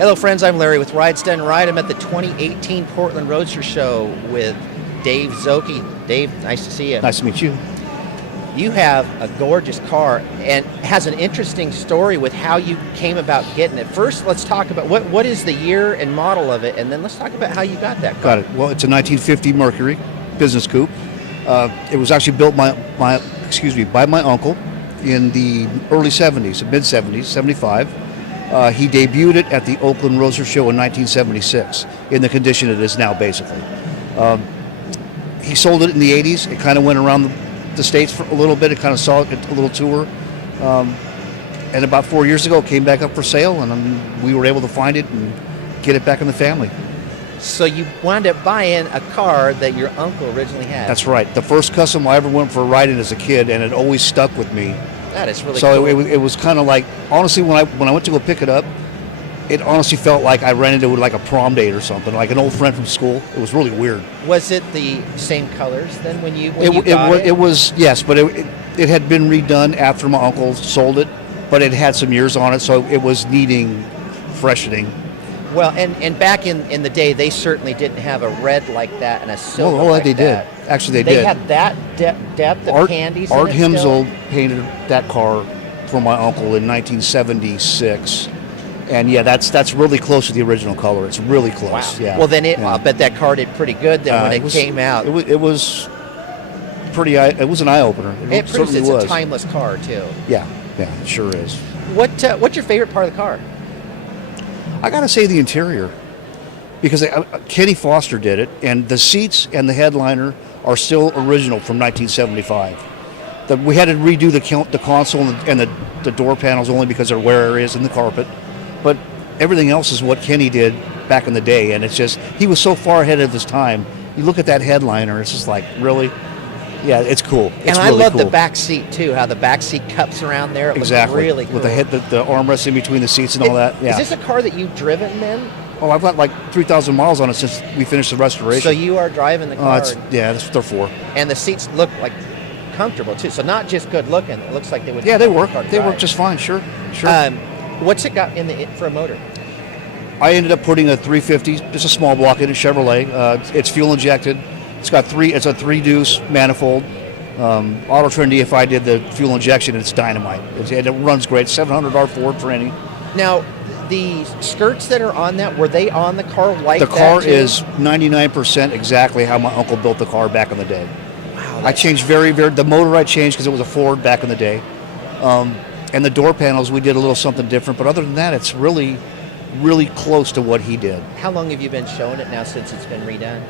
Hello friends, I'm Larry with Rides Done Right. I'm at the 2018 Portland Roadster Show with Dave Zocchi. Dave, nice to see you. Nice to meet you. You have a gorgeous car and has an interesting story with how you came about getting it. First, let's talk about what is the year and model of it, and then let's talk about how you got that car. Got it. Well, it's a 1950 Mercury business coupe. It was actually built by my uncle in the early 70s, mid 70s, 75. He debuted it at the Oakland Roadster Show in 1976 in the condition it is now, basically. He sold it in the 80s. It kind of went around the States for a little bit. It kind of saw a little tour. And about 4 years ago, it came back up for sale, and we were able to find it and get it back in the family. So you wound up buying a car that your uncle originally had. That's right. The first custom I ever went for a ride in as a kid, and it always stuck with me. That is really cool. So it was kind of like, honestly, when I went to go pick it up, it honestly felt like I ran into it like a prom date or something, like an old friend from school. It was really weird. Was it the same colors then when you got it? It was, yes, but it had been redone after my uncle sold it, but it had some years on it, so it was needing freshening. Well, and back in the day, they certainly didn't have a red like that and a silver like they that. did. Actually, they did. They had that depth of candies. Art in it Himsel still? painted that car for my uncle in 1976. And yeah, that's really close to the original color. It's really close. Wow. Yeah. Well, then I bet that car did pretty good then when it came out. It was pretty. It was an eye opener. It certainly was. It's a timeless car too. Yeah, it sure is. What's your favorite part of the car? I gotta say the interior, because Kenny Foster did it, and the seats and the headliner are still original from 1975. We had to redo the console and the door panels only because of wear areas in the carpet, but everything else is what Kenny did back in the day, and it's just, he was so far ahead of his time. You look at that headliner, it's just like, really? Yeah, it's cool. And I love the back seat too, how the back seat cups around there. It exactly. looks really cool. With the armrest in between the seats and all that. Yeah. Is this a car that you've driven then? Oh, I've got like 3,000 miles on it since we finished the restoration. So you are driving the car. That's what they're for. And the seats look like comfortable too. So not just good looking. It looks like they would. Yeah, they work. They work just fine. Sure. What's it got for a motor? I ended up putting a 350, just a small block in a Chevrolet. It's fuel injected. It's a 3-deuce manifold. Auto Trend DFI did the fuel injection, and it's dynamite. It runs great. 700 R4 for any. Now, the skirts that are on that, were they on the car like that? The car is 99% exactly how my uncle built the car back in the day. Wow. I changed the motor I changed because it was a Ford back in the day. And the door panels, we did a little something different. But other than that, it's really, really close to what he did. How long have you been showing it now since it's been redone?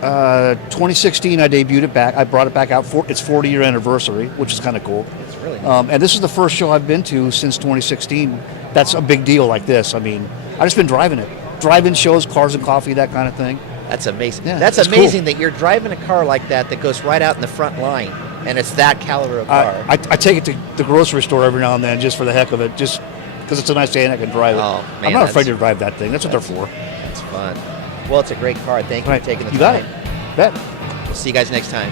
2016, I debuted it back. I brought it back out for its 40-year anniversary, which is kind of cool. It's really nice. And this is the first show I've been to since 2016. That's a big deal like this. I mean, I've just been driving it. Drive-in shows, cars and coffee, that kind of thing. That's amazing. Yeah, that's amazing cool. that you're driving a car like that goes right out in the front line, and it's that caliber of car. I take it to the grocery store every now and then just for the heck of it, just because it's a nice day and I can drive it. Oh, man, I'm not afraid to drive that thing. That's what they're for. That's fun. Well, it's a great car. Thank you for taking the time. You got it. Bet. We'll see you guys next time.